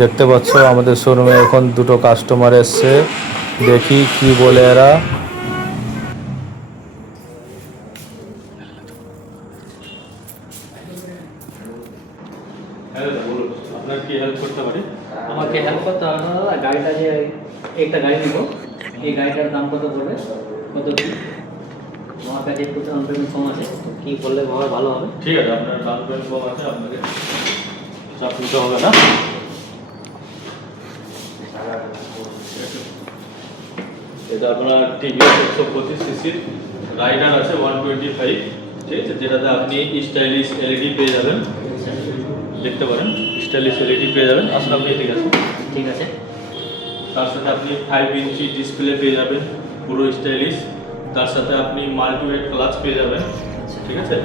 দেখতে পাচ্ছ আমাদের শোরুমে এখন দুটো কাস্টমার এসছে, দেখি কি বলে এরা। আপনার কি হেল্প করতে পারি? আমাকে হেল্প করতে হবে না দাদা। গাড়িটা যে একটা গাড়ি নিব, এই গাড়িটার দাম কত পড়বে, কত কি? আমার কাছে একটু ডাউন পেমেন্ট কম আছে, কি করলে ভালো হবে? ঠিক আছে, আপনার ডাউন পেমেন্ট কম আছে, আপনাকে চাপ নিতে হবে না। এটা আপনার টিভিএস 125 সিসির রাইডার আছে 125, ঠিক আছে, যেটাতে আপনি স্টাইলিশ এলইডি পেয়ে যাবেন। দেখতে পারেন স্টাইলিশ এলইডি পেয়ে যাবেন। আসলে আপনি ঠিক আছে, ঠিক আছে। তার সাথে আপনি 5 ইঞ্চি ডিসপ্লে পেয়ে যাবেন পুরো স্টাইলিশ। তার সাথে আপনি মাল্টিওয়েট ক্লাচ পেয়ে যাবেন, ঠিক আছে।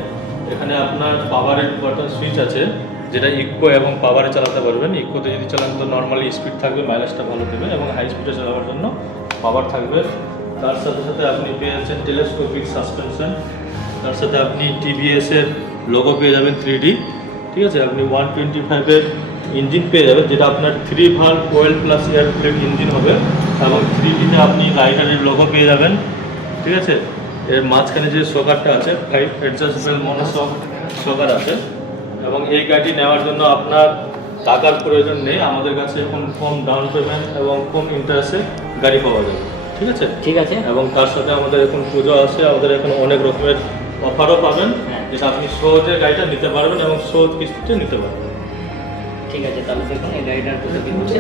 এখানে আপনার পাওয়ারের বাটন সুইচ আছে, যেটা ইকো এবং পাওয়ারে চালাতে পারবেন। ইকোতে যদি চালান তো নর্মালি স্পিড থাকবে, মাইলেজটা ভালো দেবে, এবং হাই স্পিডে চালানোর জন্য পাওয়ার থাকবে। তার সাথে সাথে আপনি পেয়ে যাচ্ছেন টেলিস্কোপিক সাসপেনশন। তার সাথে আপনি টিভিএসের লোগো পেয়ে যাবেন 3D, ঠিক আছে। আপনি 125-এর ইঞ্জিন পেয়ে যাবেন, যেটা আপনার 3 valve well plus air flat engine হবে, এবং 3Dতে আপনি রাইডারের লোগো পেয়ে যাবেন, ঠিক আছে। এর মাঝখানে যে শকারটা আছে, 5 অ্যাডজাস্টেবল মনোশক শকার আছে। এবং এই গাড়ি নেওয়ার জন্য আপনার টাকার প্রয়োজন নেই, আমাদের কাছে এখন কম ডাউন পেমেন্ট এবং কম ইন্টারেস্টে গাড়ি পাওয়া যাবে, ঠিক আছে। ঠিক আছে। এবং তার সাথে আমাদের এখন পুজো আছে, আমাদের এখন অনেক রকমের অফারও পাবেন, যেটা আপনি সহজে গাড়িটা নিতে পারবেন এবং সহজ কিস্তিতে নিতে পারবেন। ঠিক আছে, তাহলে দেখুন এই গাড়িটার কথা কি বলছে।